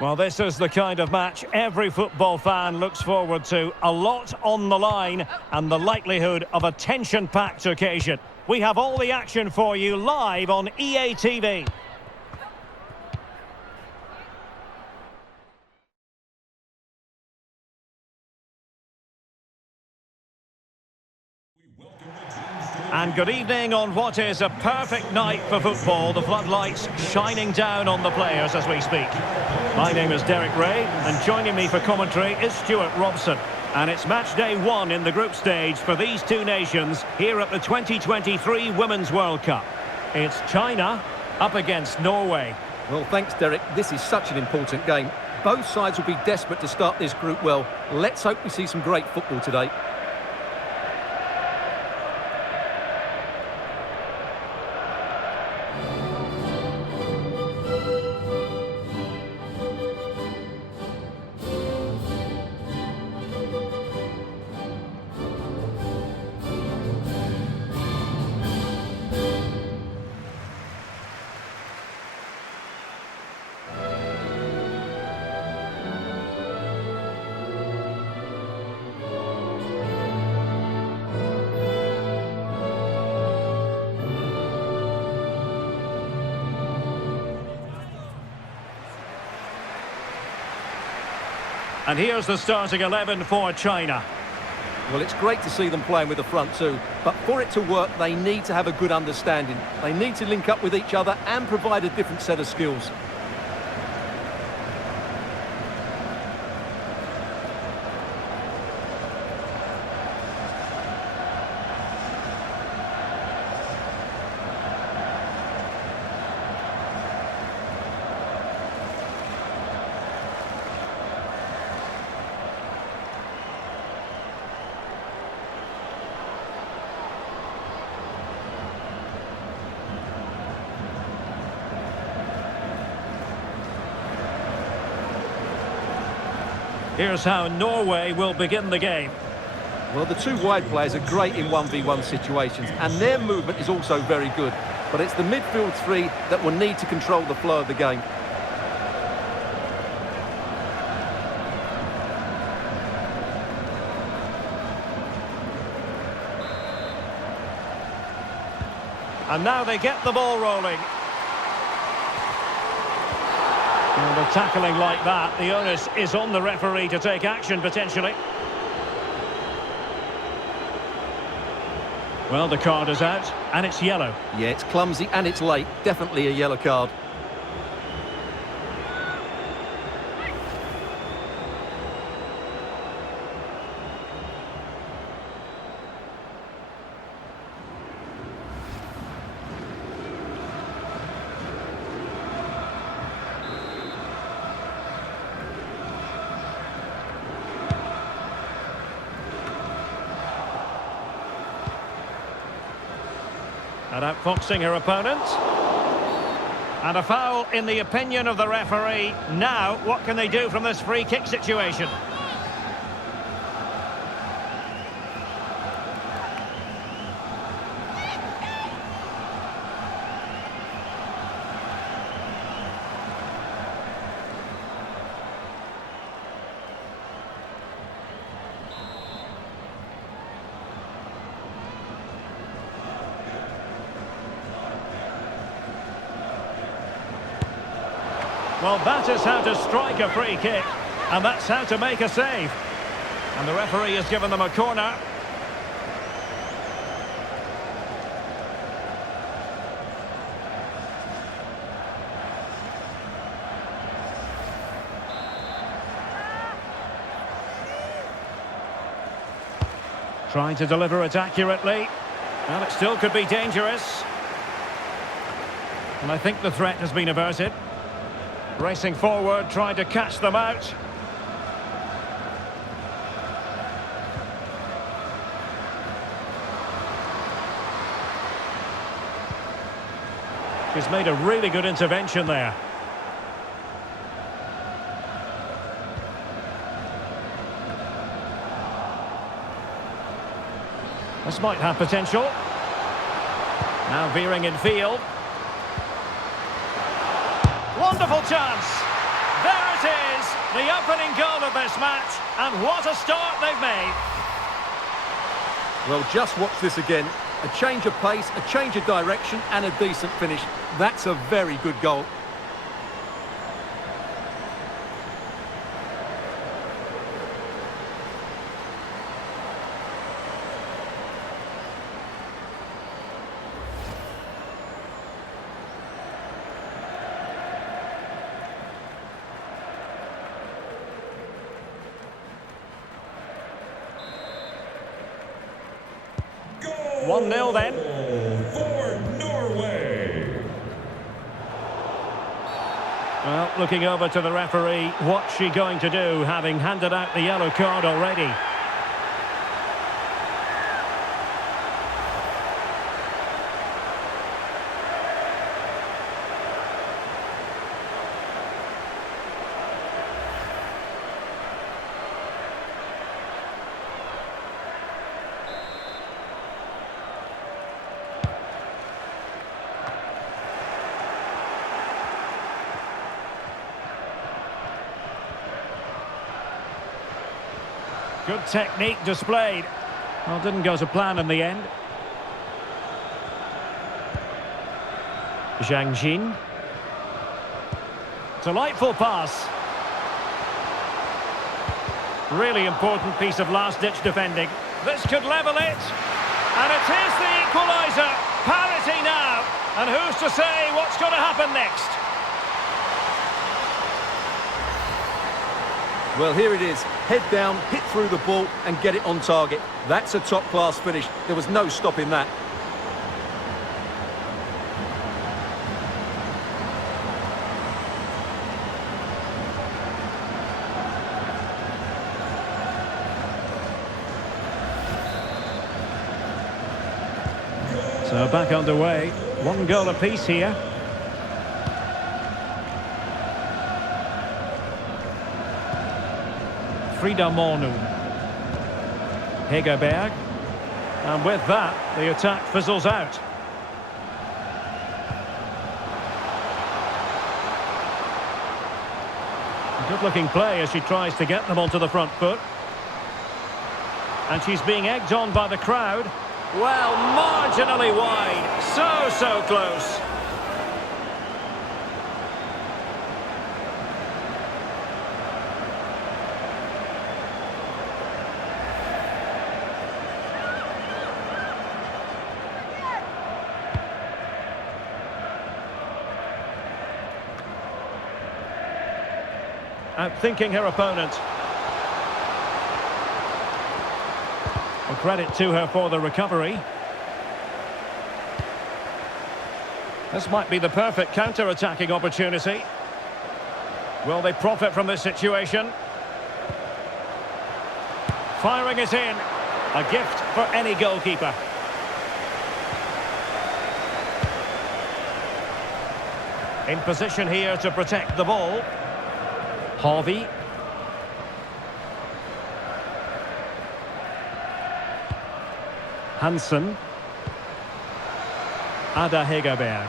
Well, this is the kind of match every football fan looks forward to. A lot on the line and the likelihood of a tension-packed occasion. We have all the action for you live on EA TV. And good evening on what is a perfect night for football. The floodlights shining down on the players as we speak. My name is Derek Ray, and joining me for commentary is Stuart Robson. And it's match day 1 in the group stage for these two nations here at the 2023 Women's World Cup. It's China up against Norway. Well, thanks, Derek. This is such an important game. Both sides will be desperate to start this group well. Let's hope we see some great football today. And here's the starting 11 for China. Well, it's great to see them playing with the front two, but for it to work, they need to have a good understanding. They need to link up with each other and provide a different set of skills. Here's how Norway will begin the game. Well, the two wide players are great in 1v1 situations, and their movement is also very good. But it's the midfield three that will need to control the flow of the game. And now they get the ball rolling. And a tackling like that, the onus is on the referee to take action potentially. Well, the card is out, and it's yellow. Yeah, it's clumsy and it's late. Definitely a yellow card. And outfoxing her opponent. And a foul in the opinion of the referee. Now, what can they do from this free kick situation? Well, that is how to strike a free kick, and that's how to make a save. And the referee has given them a corner. Trying to deliver it accurately. Well, it still could be dangerous. And I think the threat has been averted. Racing forward, trying to catch them out. She's made a really good intervention there. This might have potential. Now veering in field. Wonderful chance. There it is, the opening goal of this match, and what a start they've made. Well, just watch this again. A change of pace, a change of direction, and a decent finish. That's a very good goal. Goal 1-0 then. for Norway. Well, looking over to the referee, what's she going to do, having handed out the yellow card already? Good technique displayed. Well, didn't go to plan in the end. Zhang Jin. Delightful pass. Really important piece of last-ditch defending. This could level it. And it is the equaliser. Parity now. And who's to say what's going to happen next? Well, here it is. Head down, hit through the ball and get it on target. That's a top-class finish. There was no stopping that. So back underway. 1 goal apiece here. Frida Mornu. Hegerberg. And with that, the attack fizzles out. Good-looking play as she tries to get them onto the front foot. And she's being egged on by the crowd. Well, marginally wide. So close. Outthinking her opponent. Well, credit to her for the recovery. This might be the perfect counter-attacking opportunity. Will they profit from this situation? Firing it in. A gift for any goalkeeper. In position here to protect the ball. Harvey. Hansen. Ada Hegerberg.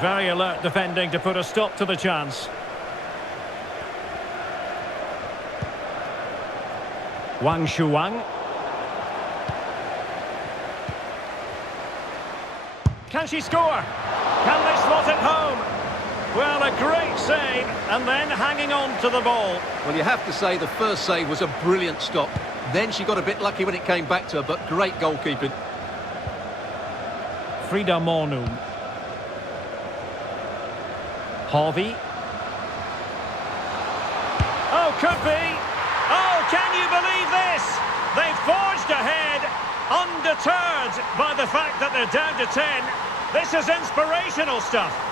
Very alert defending to put a stop to the chance. Wang Shuang. Can she score? Can they slot it home? Well, a great save, and then hanging on to the ball. Well, you have to say the first save was a brilliant stop. Then she got a bit lucky when it came back to her, but great goalkeeping. Frida Mornu. Harvey. Oh, could be. Oh, can you believe this? They've forged ahead, undeterred by the fact that they're down to 10. This is inspirational stuff.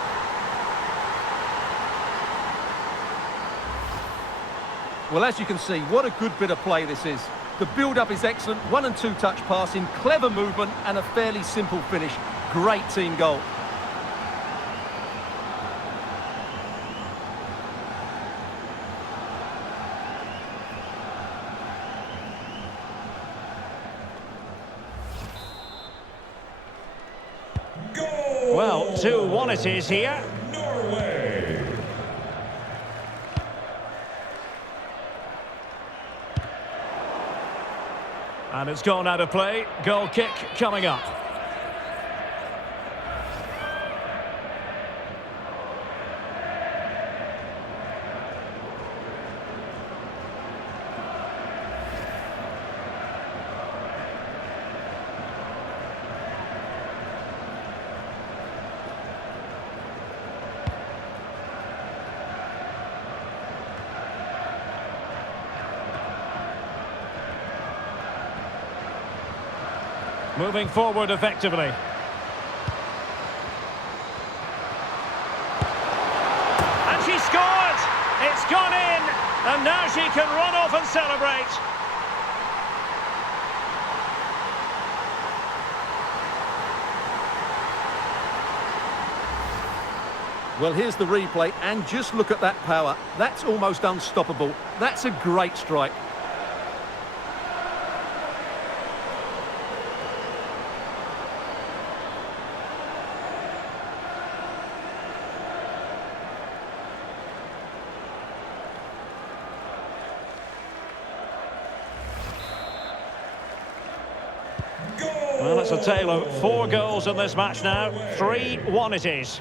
Well, as you can see, what a good bit of play this is. The build-up is excellent, 1- and 2-touch passing, clever movement and a fairly simple finish. Great team goal. Goal. Well, 2-1 it is here. Norway. And it's gone out of play. Goal kick coming up. Moving forward effectively. And she scored! It's gone in! And now she can run off and celebrate. Well, here's the replay, and just look at that power. That's almost unstoppable. That's a great strike. Well, it's a tale of 4 goals in this match now. 3-1 it is.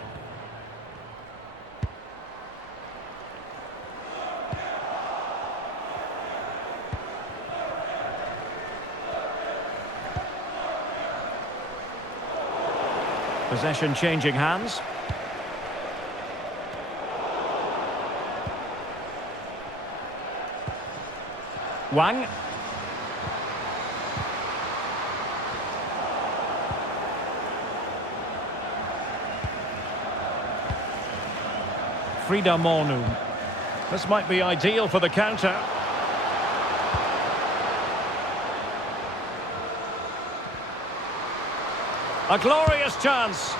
Possession changing hands. Wang. Frida Mornu. This might be ideal for the counter. A glorious chance.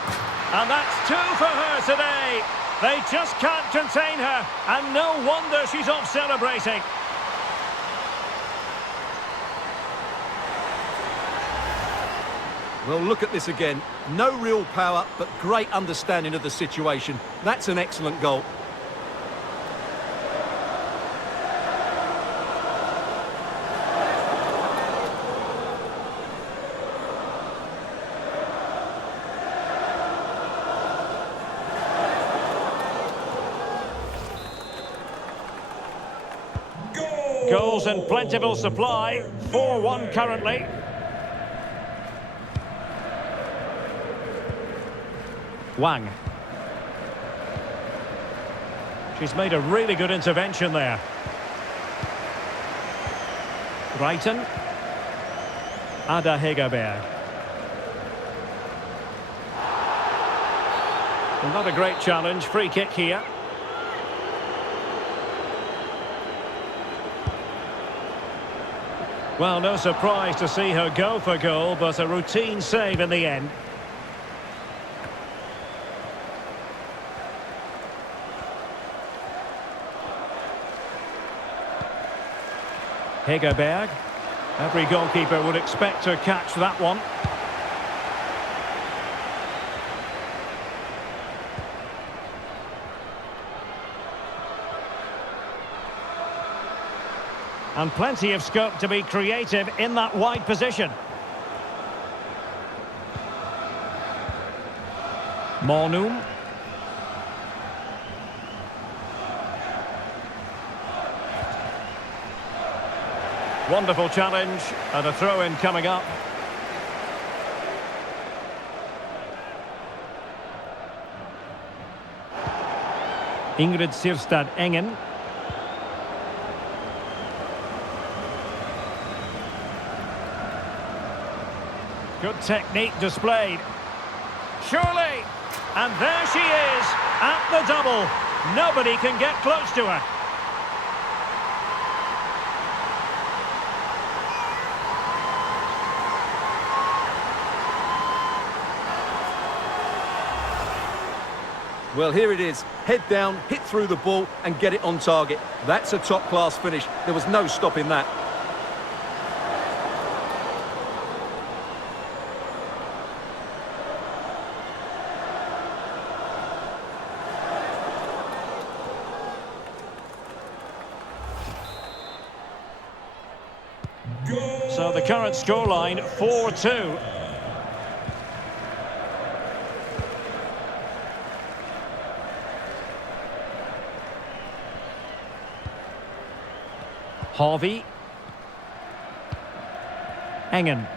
And that's 2 for her today. They just can't contain her. And no wonder she's off celebrating. Well, look at this again. No real power, but great understanding of the situation. That's an excellent goal. Goals in plentiful supply. 4-1 currently. Wang. She's made a really good intervention there. Brighton. Ada Hegerberg. Well, not a great challenge. Free kick here. Well, no surprise to see her go for goal, but a routine save in the end. Hegerberg. Every goalkeeper would expect to catch that one. And plenty of scope to be creative in that wide position. Mornu. Wonderful challenge, and a throw-in coming up. Ingrid Sirstad Engen. Good technique displayed. Surely! And there she is, at the double. Nobody can get close to her. Well, here it is. Head down, hit through the ball and get it on target. That's a top-class finish. There was no stopping that. So the current scoreline 4-2. Harvey. Engen.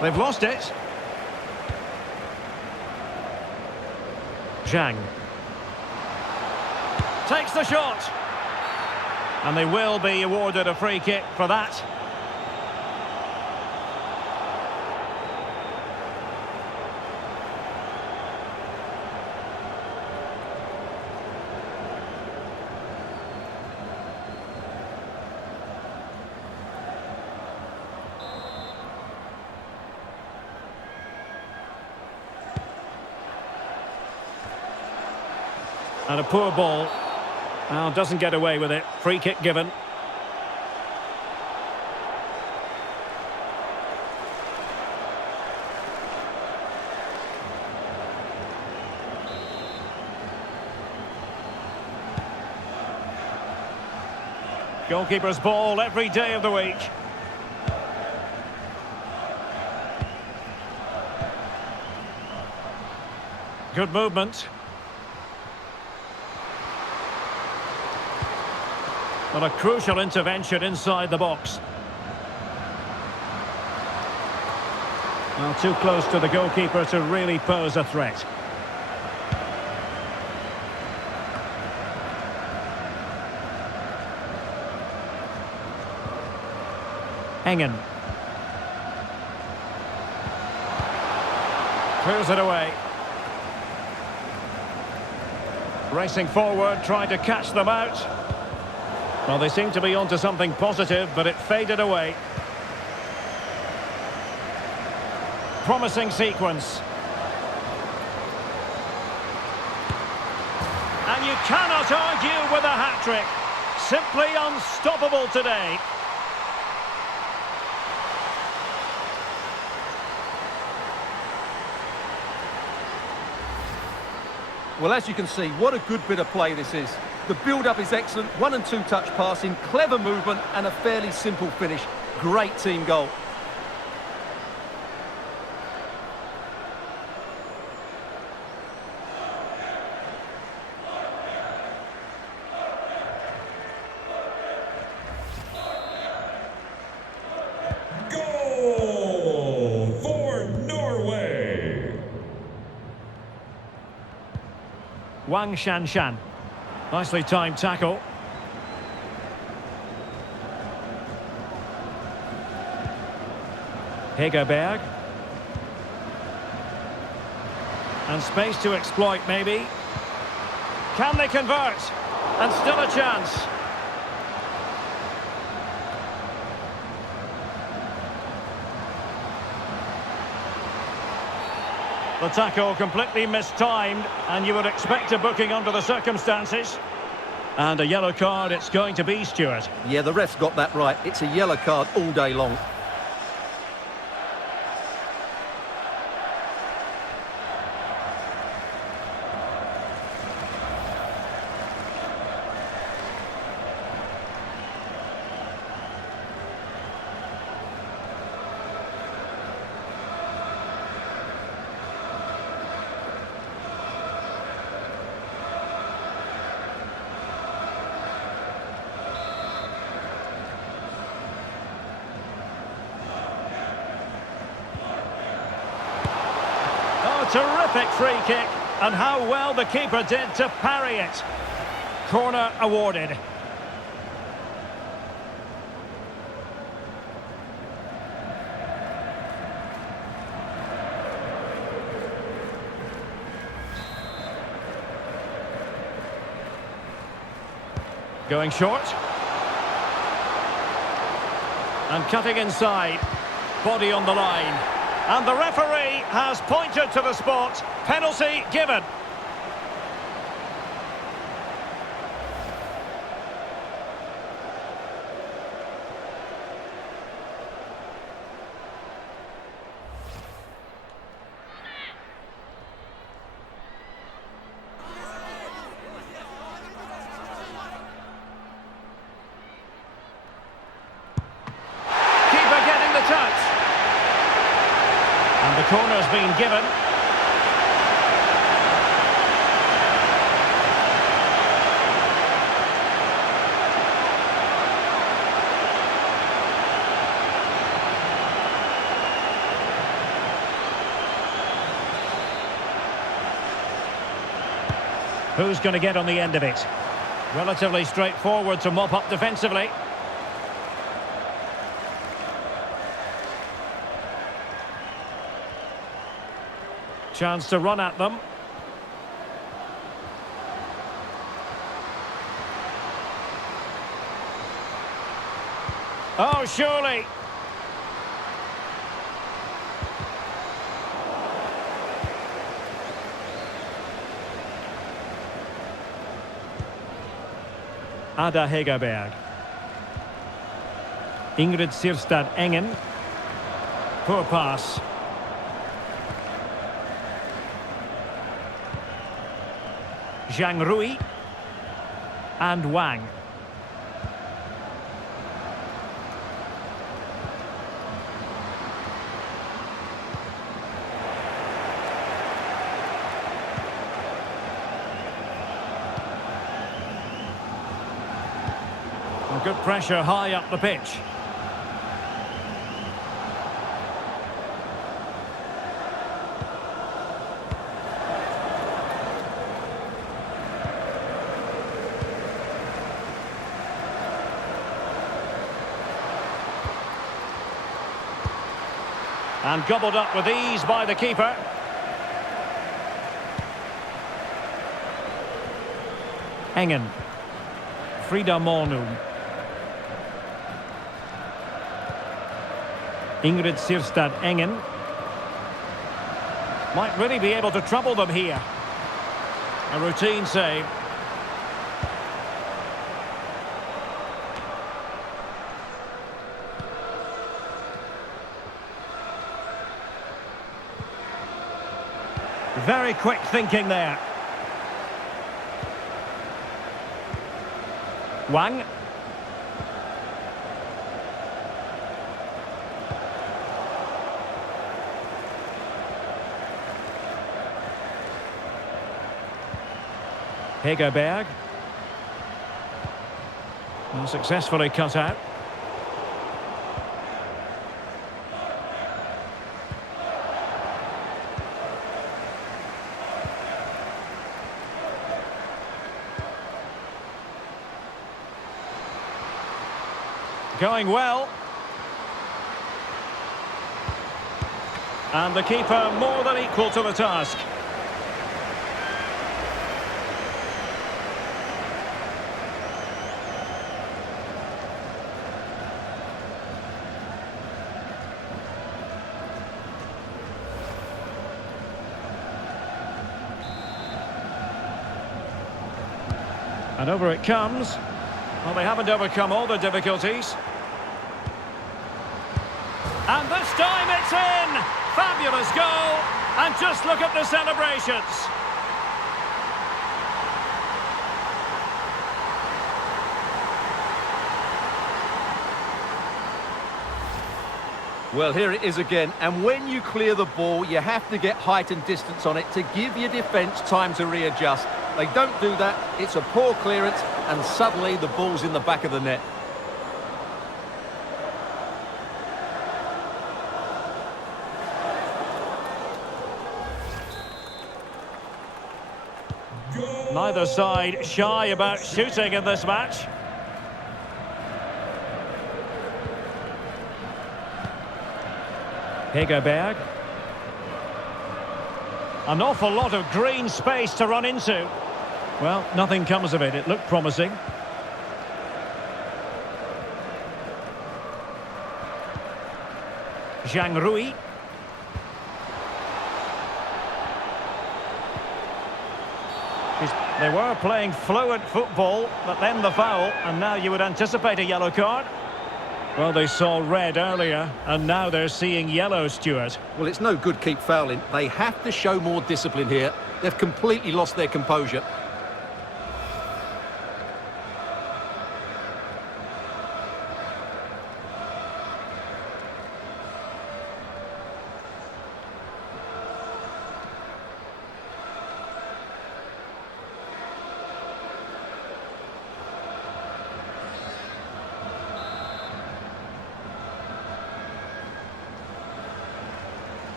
They've lost it. Zhang. Takes the shot. And they will be awarded a free kick for that. And a poor ball. Now doesn't get away with it. Free kick given. Goalkeeper's ball every day of the week. Good movement. But a crucial intervention inside the box. Well, too close to the goalkeeper to really pose a threat. Engen. Clears it away. Racing forward, trying to catch them out. Well, they seem to be onto something positive, but it faded away. Promising sequence. And you cannot argue with a hat-trick. Simply unstoppable today. Well, as you can see, what a good bit of play this is. The build-up is excellent, 1- and 2-touch passing, clever movement and a fairly simple finish. Great team goal. Goal for Norway. Wang Shanshan. Nicely timed tackle. Hegerberg. And space to exploit, maybe. Can they convert? And still a chance. The tackle completely mistimed, and you would expect a booking under the circumstances. And a yellow card it's going to be, Stuart. Yeah, the ref's got that right. It's a yellow card all day long. Terrific free kick, and how well the keeper did to parry it. Corner awarded. Going short. And cutting inside. Body on the line. And the referee has pointed to the spot. Penalty given. been given. Who's going to get on the end of it? Relatively straightforward to mop up defensively. Chance to run at them. Oh, surely. Ada Hegerberg. Ingrid Sirstad Engen. Poor pass. Zhang Rui. And Wang. Good pressure high up the pitch. And gobbled up with ease by the keeper. Engen. Frida Mornum. Ingrid Sirstad Engen. Might really be able to trouble them here. A routine save. Very quick thinking there. Wang. Hegerberg. Successfully cut out. Going well. And the keeper more than equal to the task. And over it comes. Well, they haven't overcome all the difficulties. And this time it's in! Fabulous goal! And just look at the celebrations. Well, here it is again, and when you clear the ball, you have to get height and distance on it to give your defence time to readjust. They don't do that, it's a poor clearance, and suddenly the ball's in the back of the net. Neither side shy about shooting in this match. Hegerberg. An awful lot of green space to run into. Well, nothing comes of it. It looked promising. Zhang Rui. They were playing fluent football, but then the foul, and now you would anticipate a yellow card. Well, they saw red earlier, and now they're seeing yellow, Stuart. Well, it's no good keep fouling. They have to show more discipline here. They've completely lost their composure.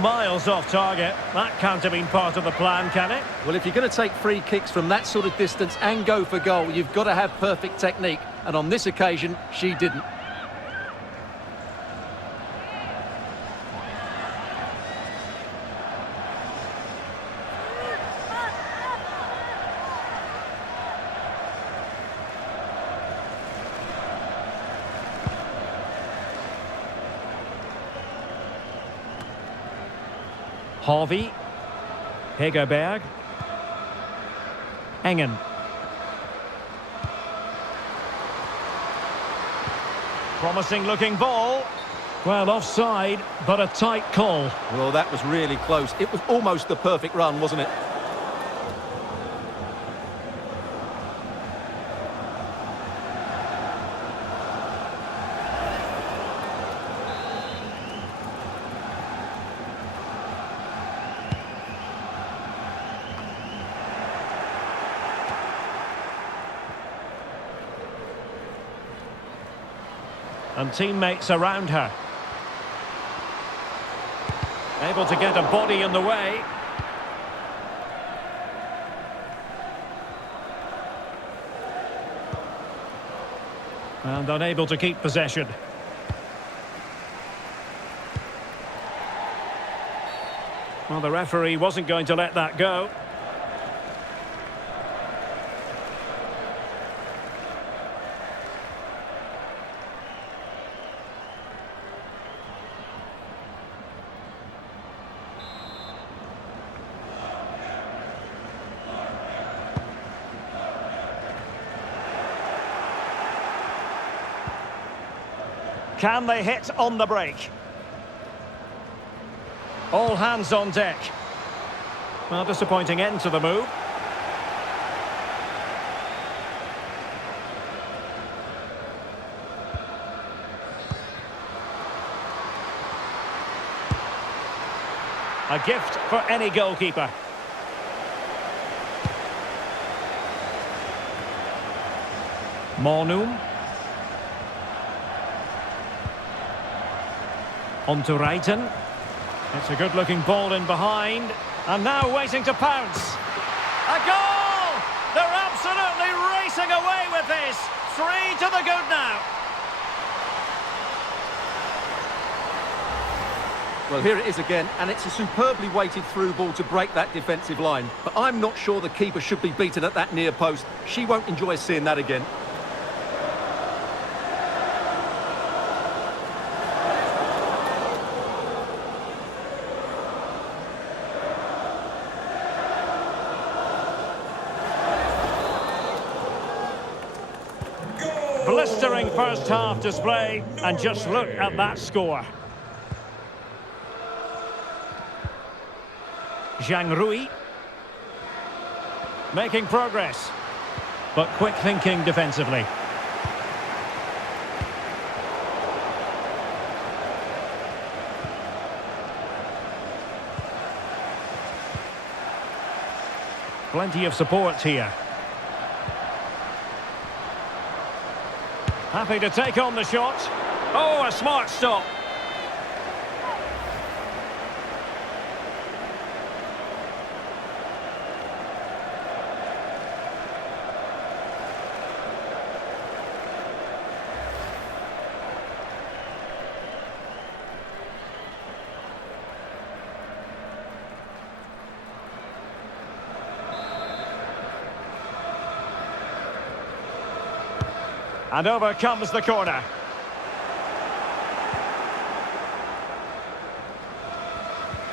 miles off target. That can't have been part of the plan, can it? Well, if you're going to take free kicks from that sort of distance and go for goal, you've got to have perfect technique. And on this occasion, she didn't. Harvey. Hegerberg. Engen. Promising looking ball. Well, offside, but a tight call. Well, that was really close. It was almost the perfect run, wasn't it? And teammates around her. Able to get a body in the way. And unable to keep possession. Well, the referee wasn't going to let that go. Can they hit on the break? All hands on deck. Well, disappointing end to the move. A gift for any goalkeeper. Mornum. On to Reiten. It's a good-looking ball in behind. And now waiting to pounce. A goal! They're absolutely racing away with this. 3 to the good now. Well, here it is again, and it's a superbly weighted through ball to break that defensive line. But I'm not sure the keeper should be beaten at that near post. She won't enjoy seeing that again. Blistering first half display, and just look at that score. Zhang Rui. Making progress, but quick thinking defensively. Plenty of support here. Happy to take on the shot. Oh, a smart stop. And over comes the corner.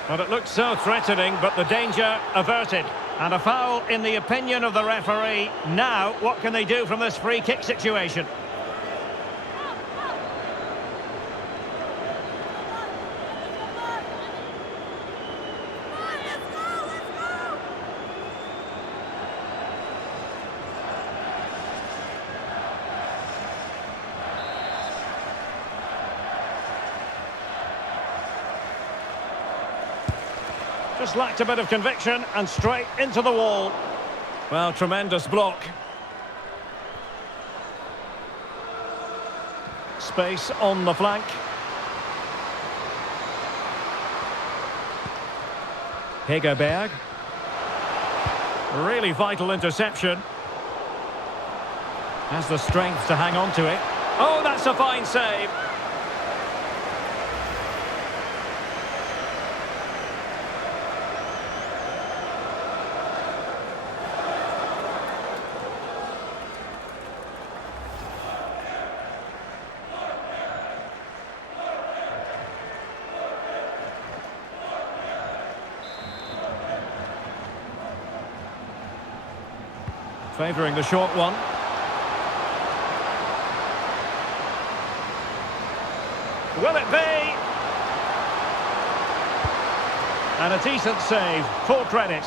Well, it looked so threatening, but the danger averted. And a foul in the opinion of the referee. Now, what can they do from this free kick situation? Just lacked a bit of conviction and straight into the wall. Well, tremendous block. Space on the flank. Hegerberg. Really vital interception. Has the strength to hang on to it. Oh, that's a fine save. Favouring the short one. Will it be? And a decent save. Full credit.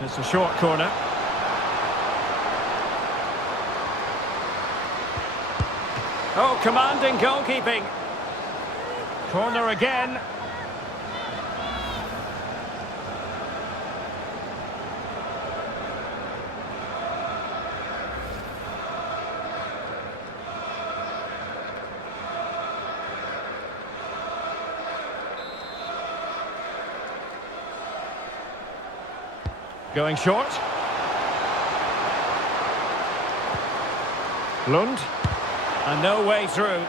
It's a short corner. Oh, commanding goalkeeping. Corner again. Going short. Lund. And no way through.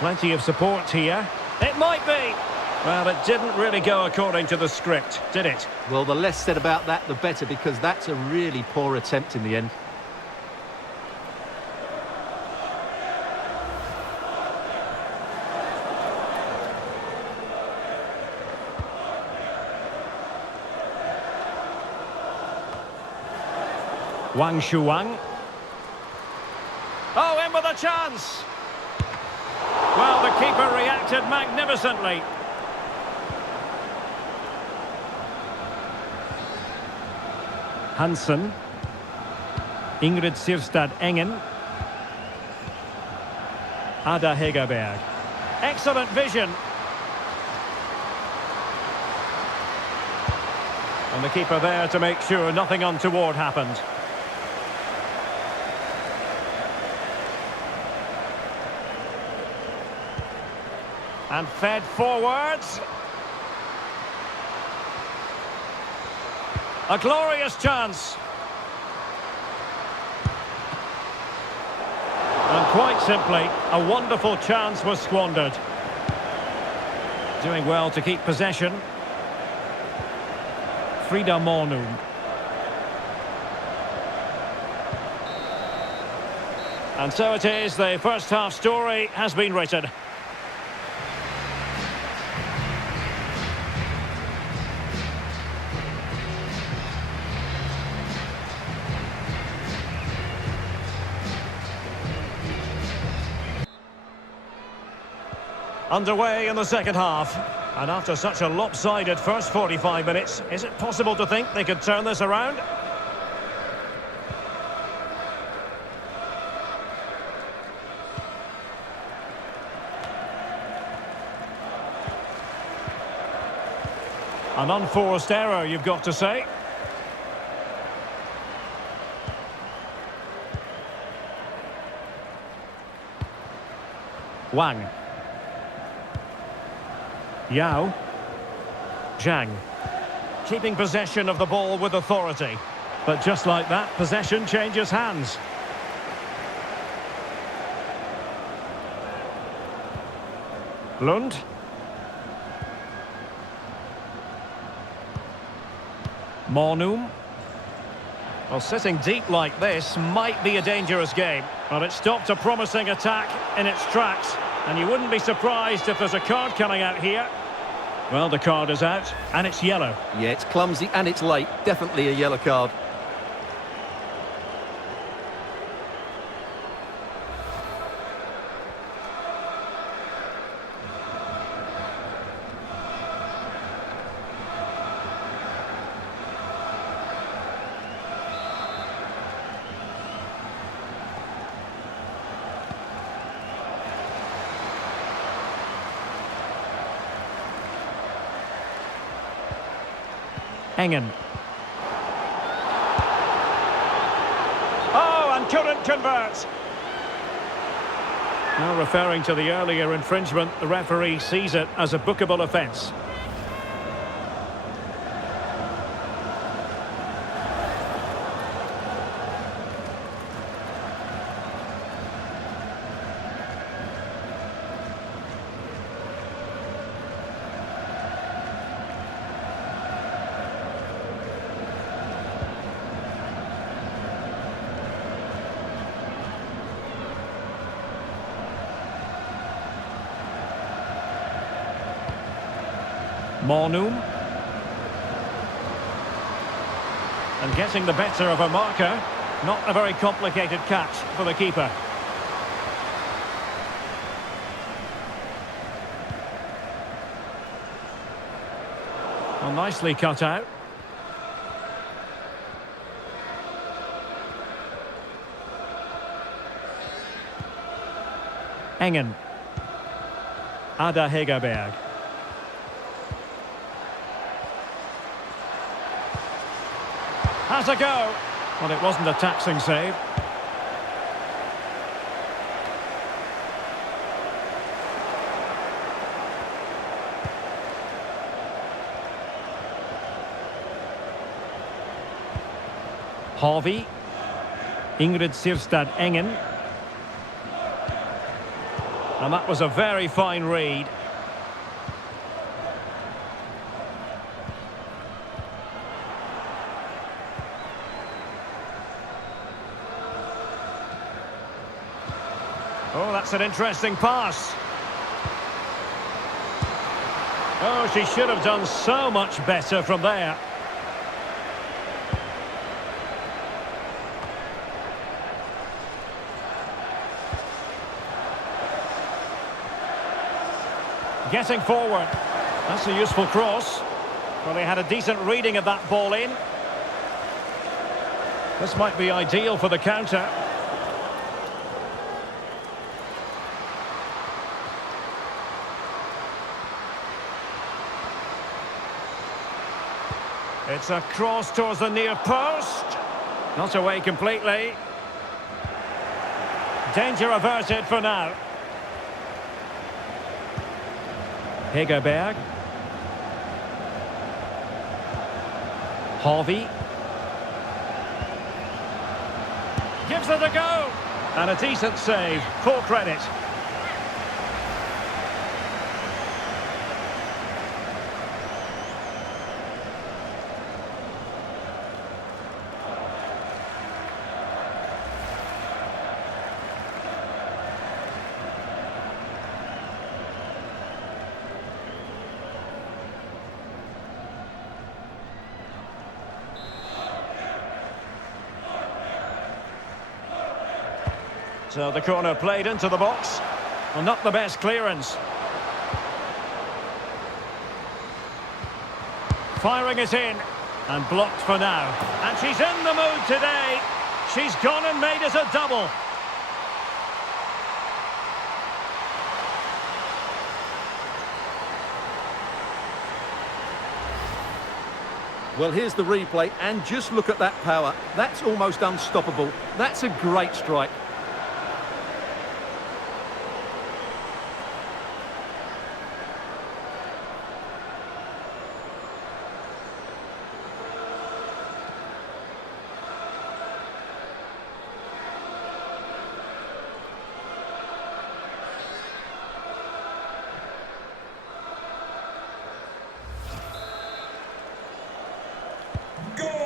Plenty of support here. It might be. Well, it didn't really go according to the script, did it? Well, the less said about that, the better, because that's a really poor attempt in the end. Wang Shuang. Oh, in with a chance. Well, the keeper reacted magnificently. Hansen. Ingrid Sirstad Engen. Ada Hegerberg. Excellent vision. And the keeper there to make sure nothing untoward happened. And fed forwards. A glorious chance. And quite simply, a wonderful chance was squandered. Doing well to keep possession. Frida Mornum. And so it is, the first half story has been written. Underway in the second half, and after such a lopsided first 45 minutes, is it possible to think they could turn this around? An unforced error, you've got to say. Wang. Yao. Zhang. Keeping possession of the ball with authority. But just like that, possession changes hands. Lund. Mornum. Well, sitting deep like this might be a dangerous game. But it stopped a promising attack in its tracks. And you wouldn't be surprised if there's a card coming out here. Well, the card is out, and it's yellow. Yeah, it's clumsy and it's late. Definitely a yellow card. Engen. Oh, and couldn't convert. Now referring to the earlier infringement, the referee sees it as a bookable offence. Mornum. And getting the better of a marker. Not a very complicated catch for the keeper. Well, nicely cut out. Engen. Ada Hegerberg. Has a go. Well, it wasn't a taxing save. Harvey. Ingrid Sirstad Engen. And that was a very fine read. Oh, that's an interesting pass. Oh, she should have done so much better from there. Getting forward. That's a useful cross. Well, they had a decent reading of that ball in. This might be ideal for the counter. It's a cross towards the near post. Not away completely. Danger averted for now. Hegerberg. Harvey. Gives it a go. And a decent save. Full credit. So the corner played into the box. Well, not the best clearance. Firing it in. And blocked for now. And she's in the mood today. She's gone and made it a double. Well, here's the replay, and just look at that power. That's almost unstoppable. That's a great strike.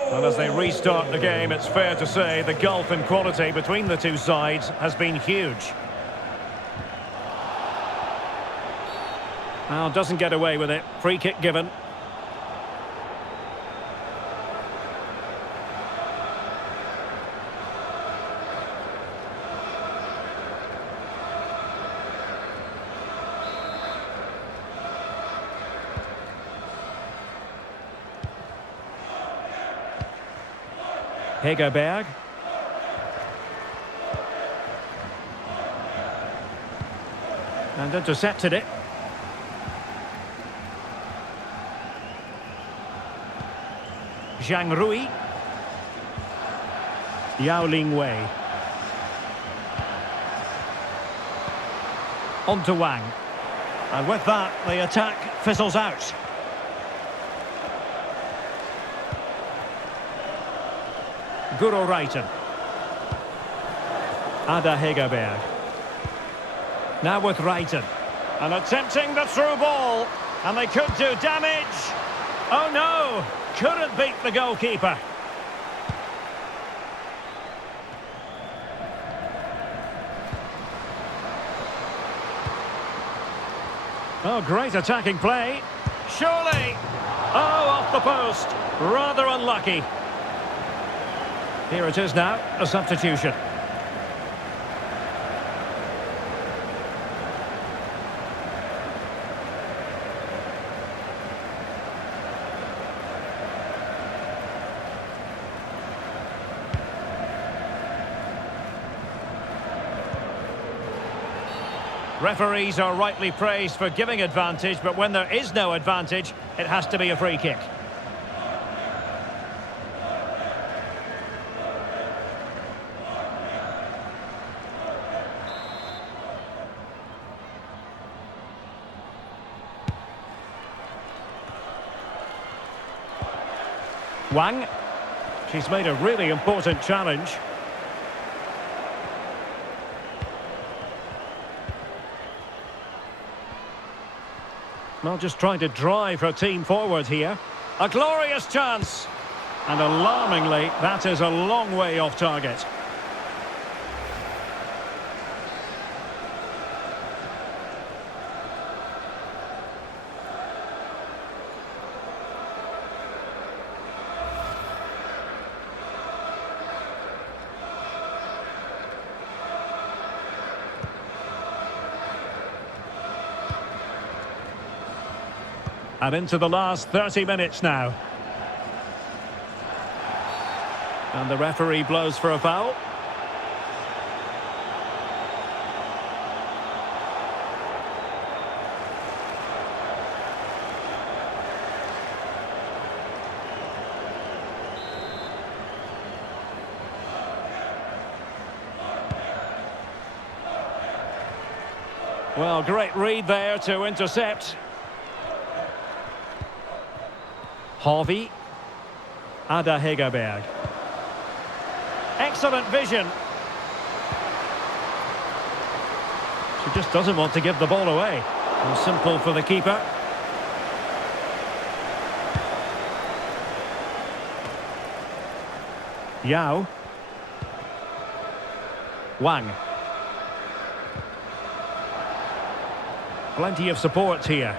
And as they restart the game, it's fair to say the gulf in quality between the two sides has been huge. Well, doesn't get away with it. Free kick given. Hegerberg. And intercepted it. Zhang Rui. Yao Ling Wei. On to Wang. And with that, the attack fizzles out. Guro Reiten. Ada Hegerberg. Now with Reiten. And attempting the through ball. And they could do damage. Oh no! Couldn't beat the goalkeeper. Oh, great attacking play. Surely! Oh, off the post. Rather unlucky. Here it is now, a substitution. Referees are rightly praised for giving advantage, but when there is no advantage, it has to be a free kick. Wang. She's made a really important challenge. Well, just trying to drive her team forward here. A glorious chance. And alarmingly, that is a long way off target. And into the last 30 minutes now. And the referee blows for a foul. Well, great read there to intercept. Harvey. Ada Hegerberg. Excellent vision. She just doesn't want to give the ball away. And simple for the keeper. Yao. Wang. Plenty of support here.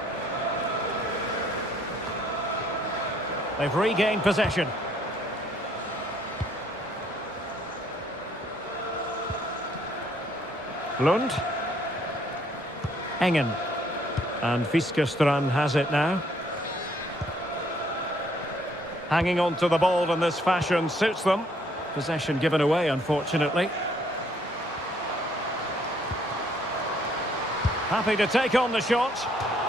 They've regained possession. Lund. Engen. And Fiskerstrand has it now. Hanging on to the ball in this fashion suits them. Possession given away, unfortunately. Happy to take on the shot.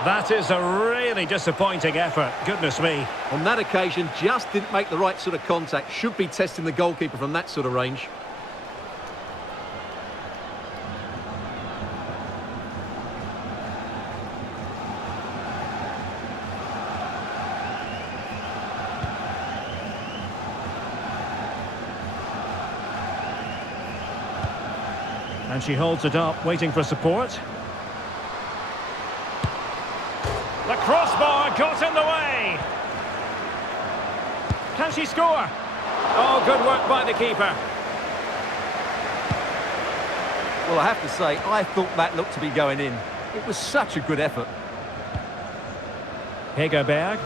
That is a really disappointing effort. Goodness me. On that occasion, just didn't make the right sort of contact. Should be testing the goalkeeper from that sort of range. And she holds it up, waiting for support. The crossbar got in the way. Can she score? Oh, good work by the keeper. Well, I have to say, I thought that looked to be going in. It was such a good effort. Hegerberg.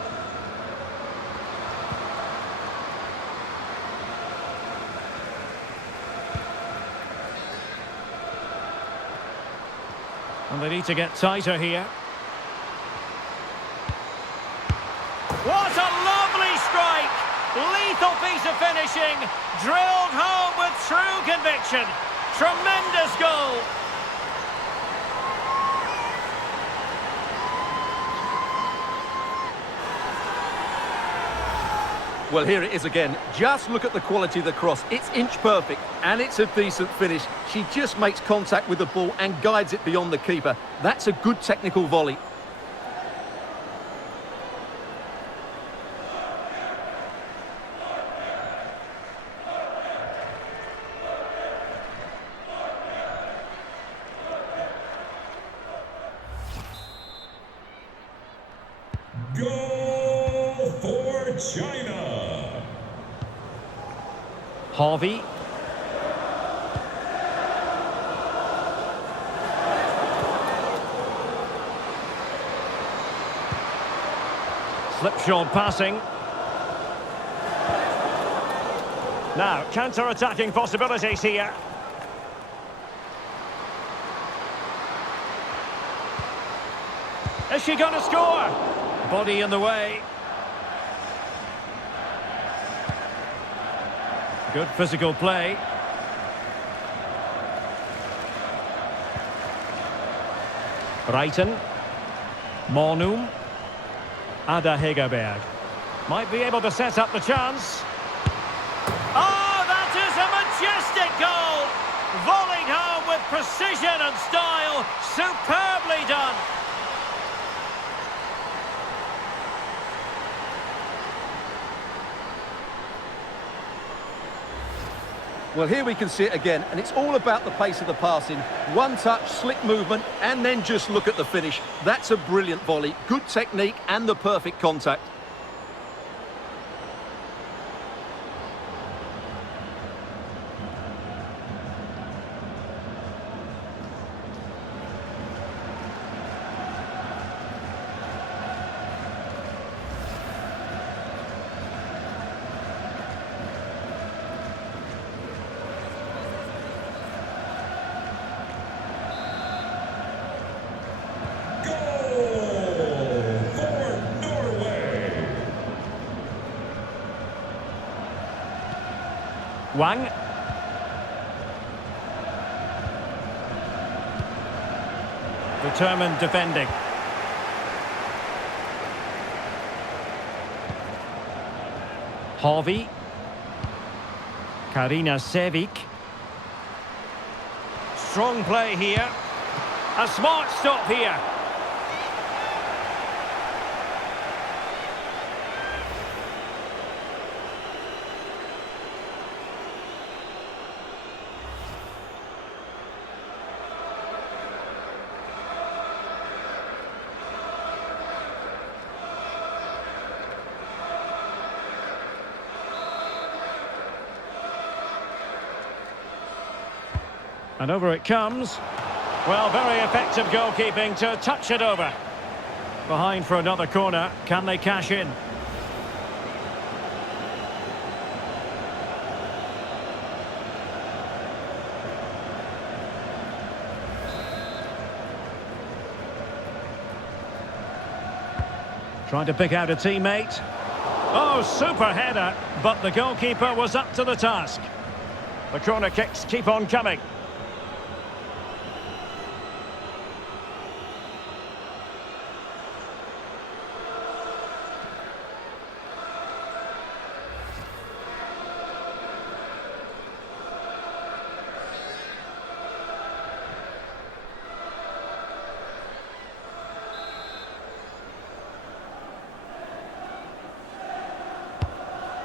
And they need to get tighter here. What a lovely strike! Lethal piece of finishing, drilled home with true conviction. Tremendous goal! Well, here it is again. Just look at the quality of the cross. It's inch perfect, and it's a decent finish. She just makes contact with the ball and guides it beyond the keeper. That's a good technical volley. Goal for China. Harvey. Slipshod passing. Now, counter-attacking possibilities here. Is she going to score? Body in the way. Good physical play. Brighton. Mornum. Ada Hegerberg. Might be able to set up the chance. Oh, that is a majestic goal! Volleyed home with precision and style. Superbly done. Well, here we can see it again, and it's all about the pace of the passing. One touch, slick movement, and then just look at the finish. That's a brilliant volley, good technique, and the perfect contact. Wang. Determined defending. Harvey. Karina Sevic. Strong play here. A smart stop here. And over it comes. Well, very effective goalkeeping to touch it over. Behind for another corner. Can they cash in? Trying to pick out a teammate. Oh, super header, but the goalkeeper was up to the task. The corner kicks keep on coming.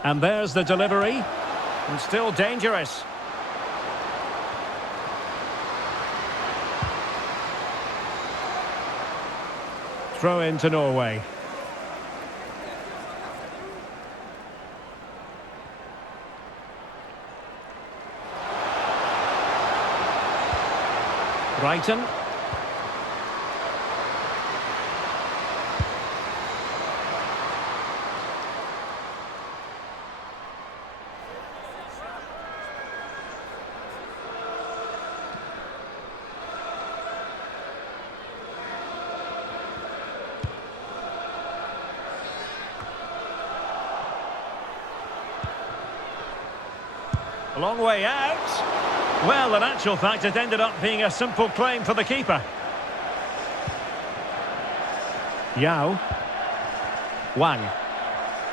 And there's the delivery. And still dangerous. Throw in to Norway. Brighton. A long way out. Well, in actual fact, it ended up being a simple claim for the keeper. Yao. Wang.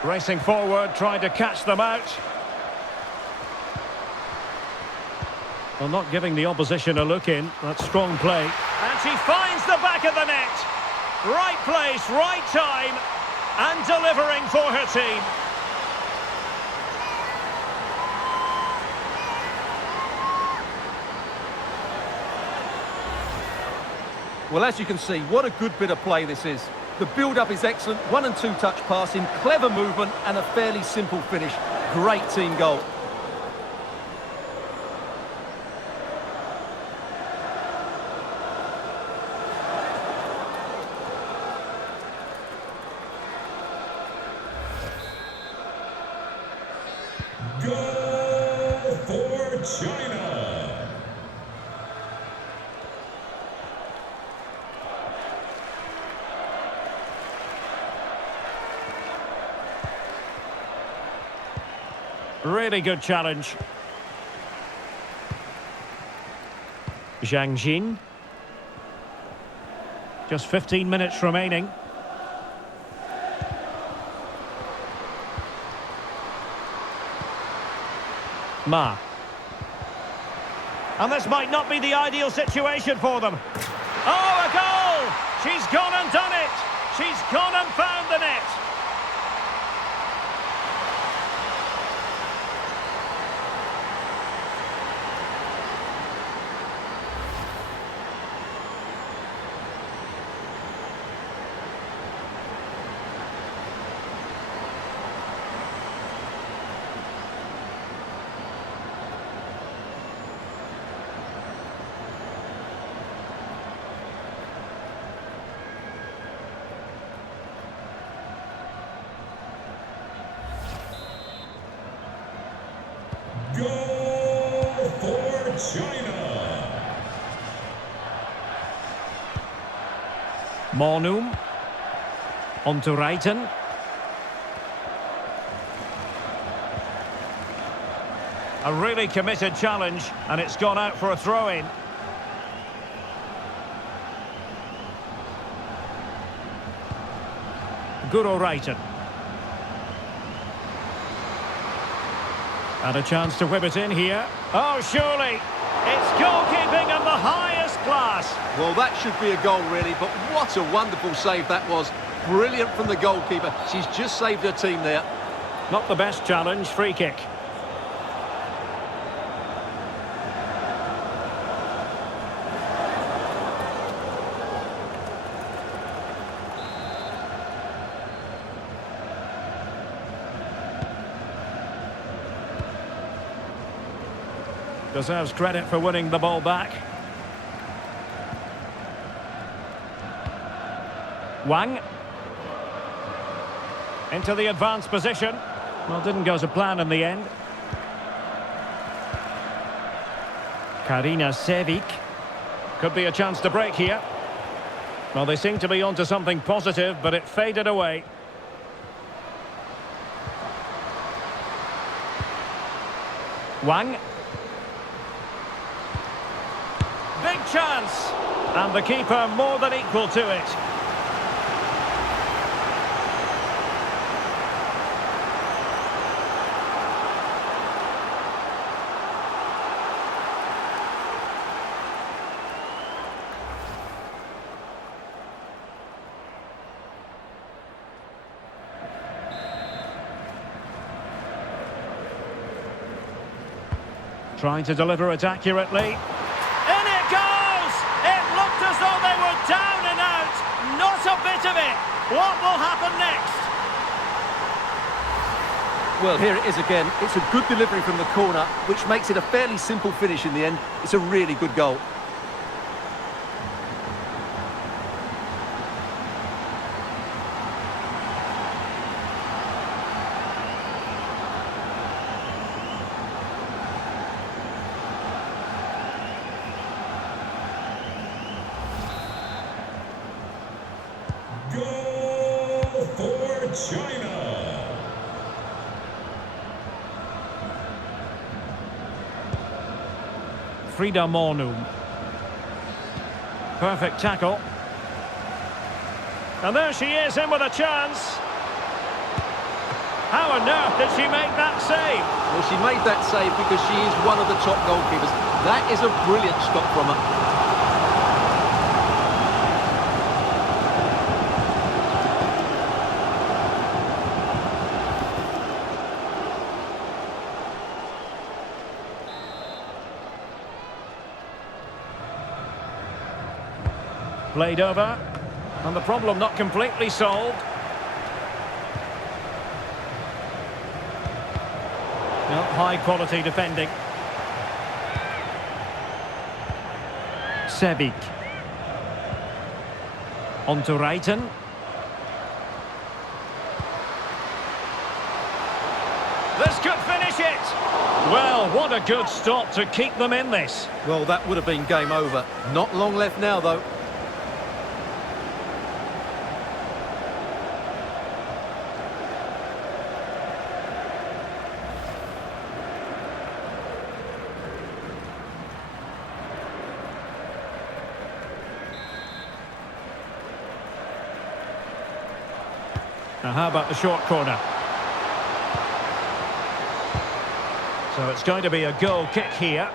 Racing forward, trying to catch them out. Well, not giving the opposition a look in. That's strong play. And she finds the back of the net. Right place, right time, and delivering for her team. Well, as you can see, what a good bit of play this is. The build-up is excellent, 1- and 2-touch passing, clever movement, and a fairly simple finish. Great team goal. Goal for China. Really good challenge. Zhang Jin. Just 15 minutes remaining. Ma. And this might not be the ideal situation for them. Oh, a goal! She's gone and done it! She's gone and found the net! Goal for China. Mornum. On to Reiten. A really committed challenge, and it's gone out for a throw-in. Guro Reiten. And a chance to whip it in here. Oh, surely. It's goalkeeping of the highest class. Well, that should be a goal, really, but what a wonderful save that was. Brilliant from the goalkeeper. She's just saved her team there. Not the best challenge, free kick. Deserves credit for winning the ball back. Wang. Into the advanced position. Well, didn't go to plan in the end. Karina Sevic. Could be a chance to break here. Well, they seem to be onto something positive, but it faded away. Wang. Big chance. And the keeper more than equal to it. Trying to deliver it accurately. In it goes! It looked as though they were down and out. Not a bit of it. What will happen next? Well, here it is again. It's a good delivery from the corner, which makes it a fairly simple finish in the end. It's a really good goal. Goal for China. Frida Mornum. Perfect tackle. And there she is, in with a chance. How on earth did she make that save? Well, she made that save because she is one of the top goalkeepers. That is a brilliant stop from her. Played over. And the problem not completely solved. No, high quality defending. Sebic. On to Reiten. This could finish it! Well, what a good stop to keep them in this. Well, that would have been game over. Not long left now, though. Now, how about the short corner? So it's going to be a goal kick here.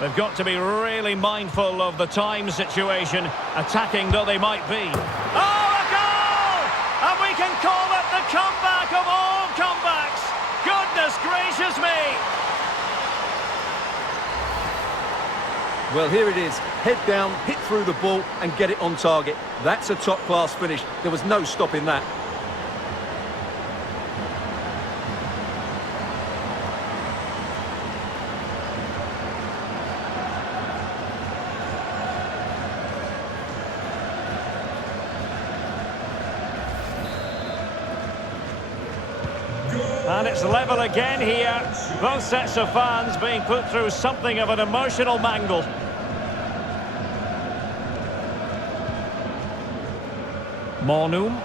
They've got to be really mindful of the time situation, attacking though they might be. Oh, a goal! And we can call it the comeback of all comebacks. Goodness gracious me! Well, here it is. Head down, hit through the ball and get it on target. That's a top-class finish. There was no stopping that. And it's level again here. Both sets of fans being put through something of an emotional mangle. Monum.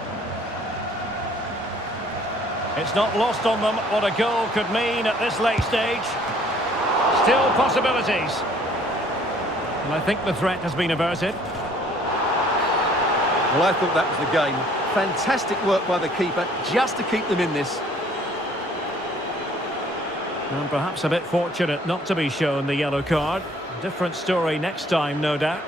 It's not lost on them what a goal could mean at this late stage. Still possibilities. And I think the threat has been averted. Well, I thought that was the game. Fantastic work by the keeper just to keep them in this. And perhaps a bit fortunate not to be shown the yellow card. Different story next time, no doubt.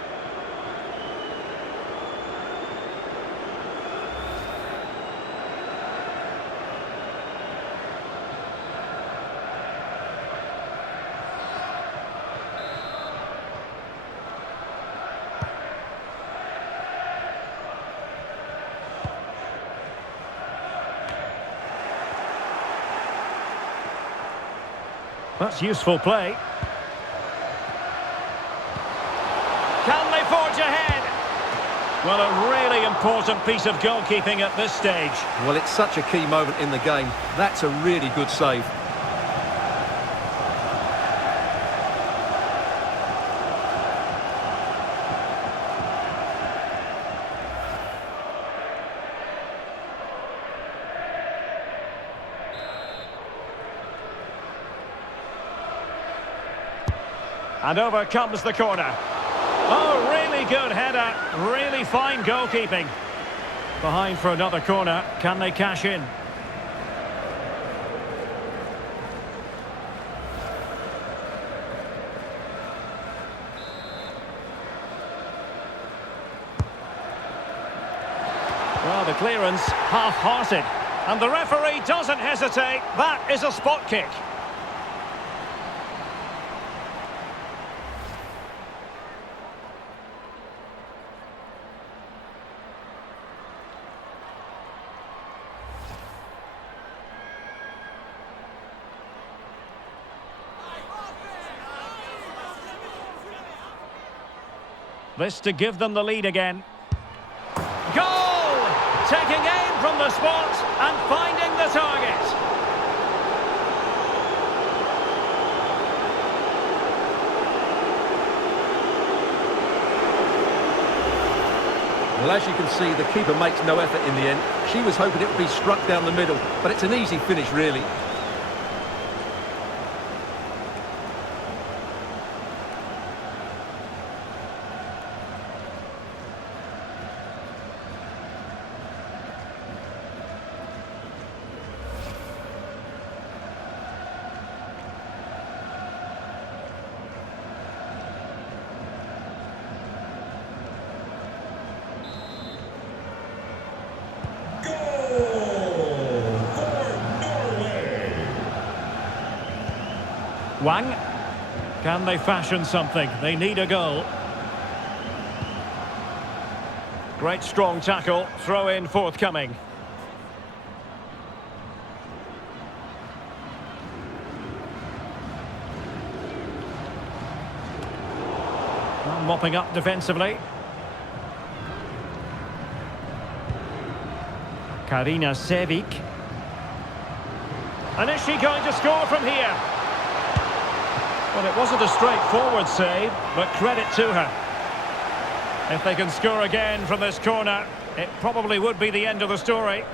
That's useful play. Can they forge ahead? Well, a really important piece of goalkeeping at this stage. Well, it's such a key moment in the game. That's a really good save. And over comes the corner. Oh, really good header. Really fine goalkeeping. Behind for another corner. Can they cash in? Well, the clearance half-hearted. And the referee doesn't hesitate. That is a spot kick. This to give them the lead again. Goal! Taking aim from the spot and finding the target. Well, as you can see, the keeper makes no effort in the end. She was hoping it would be struck down the middle, but it's an easy finish, really. Wang. Can they fashion something? They need a goal. Great strong tackle. Throw in forthcoming. Well, mopping up defensively. Karina Sevic. And is she going to score from here? Well, it wasn't a straightforward save, but credit to her. If they can score again from this corner, it probably would be the end of the story.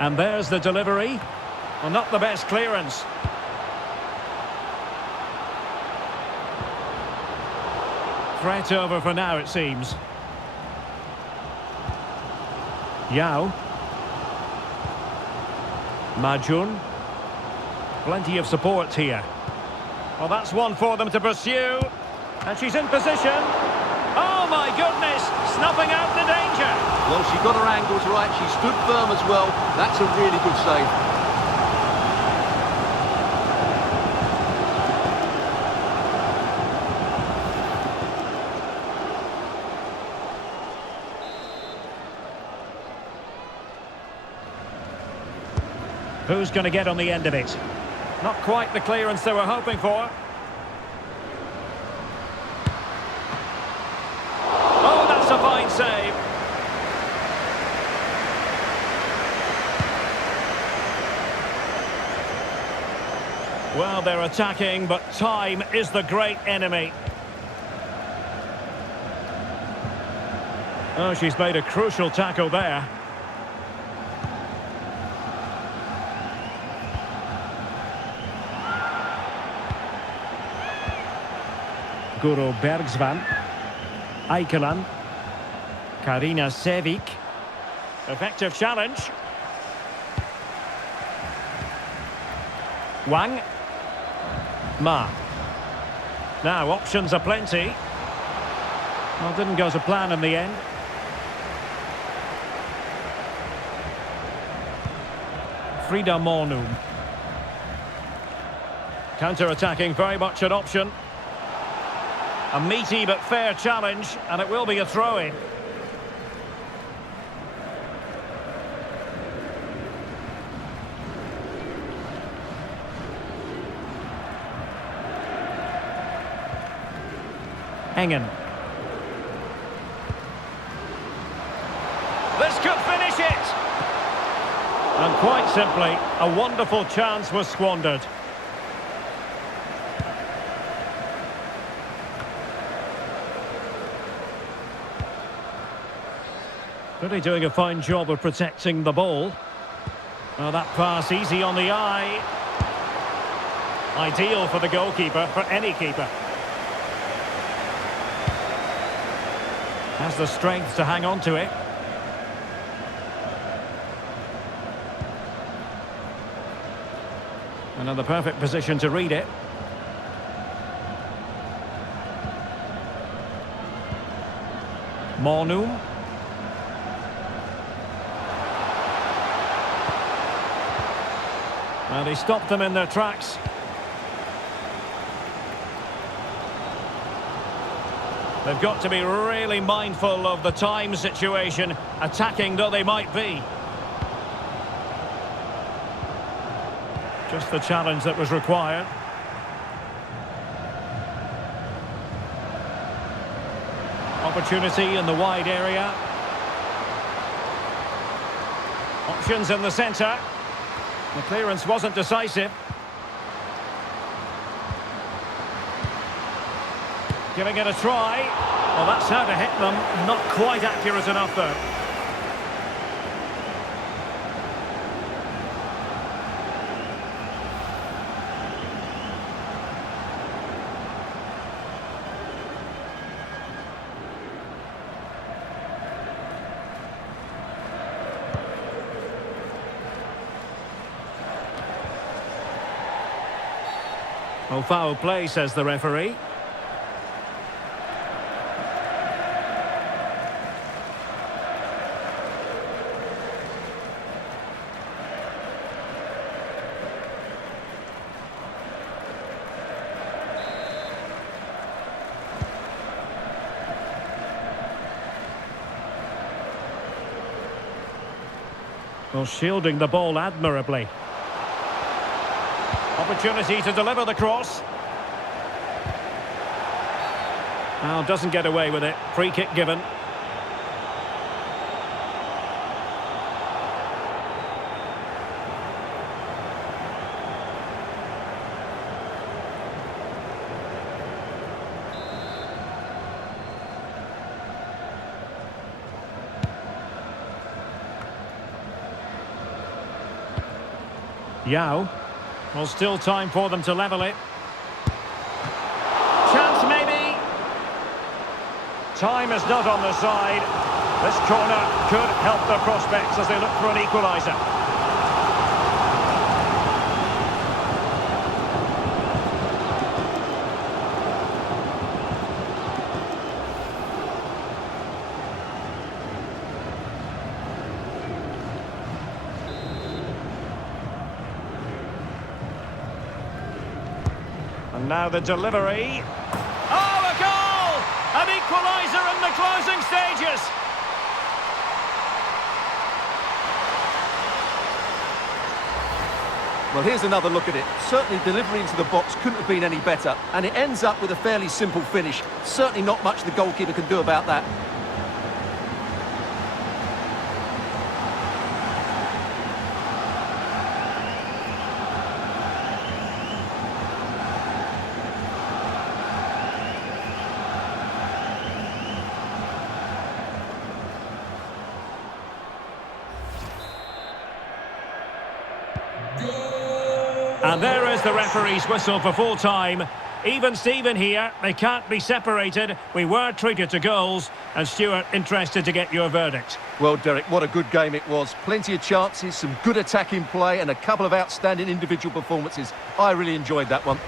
And there's the delivery. Well, not the best clearance. Threat over for now, it seems. Yao. Majun. Plenty of support here. Well, that's one for them to pursue. And she's in position. Oh, my goodness! Snuffing out the danger. Well, she got her angles right. She stood firm as well. That's a really good save. Who's going to get on the end of it? Not quite the clearance they were hoping for. Oh, that's a fine save. Well, they're attacking, but time is the great enemy. Oh, she's made a crucial tackle there. Guro Bergsvan. Eikeland. Karina Sevic. Effective challenge. Wang. Ma. Now, options are plenty. Well, didn't go to plan in the end. Frida Mornum. Counter-attacking, very much an option. A meaty but fair challenge, and it will be a throw-in. Engen. This could finish it! And quite simply, a wonderful chance was squandered. Really doing a fine job of protecting the ball. Well, that pass easy on the eye. Ideal for the goalkeeper, for any keeper. Has the strength to hang on to it. Another perfect position to read it. Mornum. Well, he stopped them in their tracks. They've got to be really mindful of the time situation, attacking though they might be. Just the challenge that was required. Opportunity in the wide area. Options in the centre. The clearance wasn't decisive. Giving it a try. Well, that's how to hit them. Not quite accurate enough, though. Oh, foul play, says the referee. Well, shielding the ball admirably. Opportunity to deliver the cross. Now doesn't get away with it. Free kick given. Yao. Well, still time for them to level it. Chance maybe. Time is not on the side. This corner could help their prospects as they look for an equaliser. And now the delivery. Oh, a goal! An equaliser in the closing stages. Well, here's another look at it. Certainly delivery into the box couldn't have been any better. And it ends up with a fairly simple finish. Certainly not much the goalkeeper can do about that. And there is the referee's whistle for full time. Even Steven here, they can't be separated. We were treated to goals. And Stuart, interested to get your verdict. Well, Derek, what a good game it was. Plenty of chances, some good attacking play and a couple of outstanding individual performances. I really enjoyed that one.